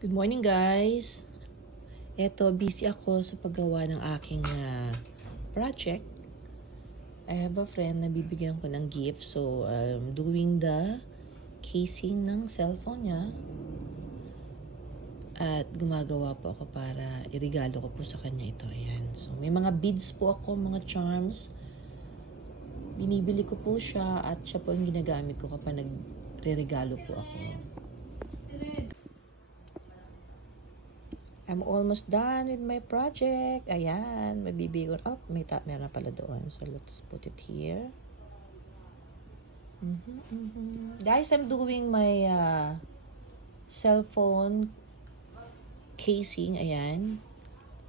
Good morning, guys. Eto, busy ako sa paggawa ng aking project. I have a friend na bibigyan ko ng gift. So, I'm doing the casing ng cellphone niya. At gumagawa po ako para irigalo ko po sa kanya ito. Ayan. So, may mga beads po ako, mga charms. Binibili ko po siya at siya po yung ginagamit ko kapag nagre-regalo po ako. I'm almost done with my project. Ayan, mabibigon. Oh, meron pala doon. So, let's put it here. Guys, I'm doing my cellphone casing. Ayan.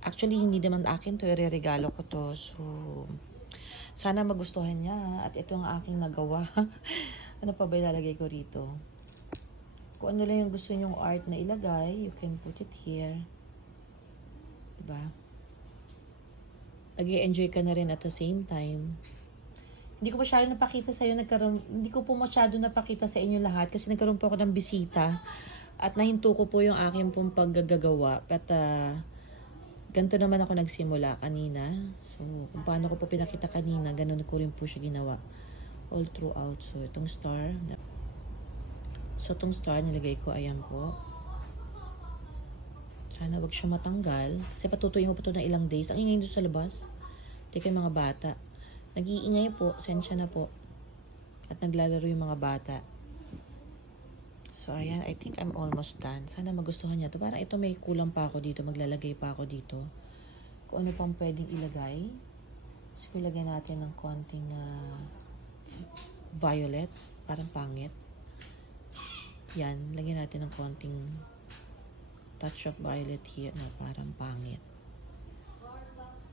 Actually, hindi naman akin to. Ireregalo ko to. So, sana magustuhan niya. At ito ang aking nagawa. Ano pa ba ilalagay ko rito? Kung ano lang yung gusto nyong art na ilagay, you can put it here. Diba? Nag-i-enjoy ka na rin at the same time. Hindi ko masyado napakita sa iyo, hindi ko po masyado napakita sa inyo lahat kasi nagkaroon po ako ng bisita at nahinto ko po yung aking pong paggagawa. But ganito naman ako nagsimula kanina. So, kung paano ko po pinakita kanina, ganun ko rin po siya ginawa all throughout. So, itong star. So, itong star nilagay ko, ayan po. Sana wag siya matanggal. Kasi patutuyong ko po ito ng ilang days. Ang ingay doon sa labas. Teka yung mga bata. Nag-iingay po. Sensya na po. At naglalaro yung mga bata. So, ayan. I think I'm almost done. Sana magustuhan niya to. Parang ito may kulang pa ako dito. Maglalagay pa ako dito. Kung ano pang pwedeng ilagay. So, ilagay natin ng konting violet. Parang pangit. Yan. Lagyan natin ng konting touch of violet here na parang pangit.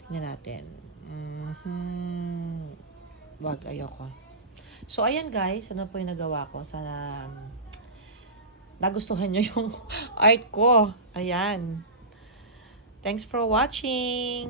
Tingnan natin. Wag, ayoko. So, ayan guys. Ano po yung nagawa ko? Sana nagustuhan nyo yung art ko. Ayan. Thanks for watching.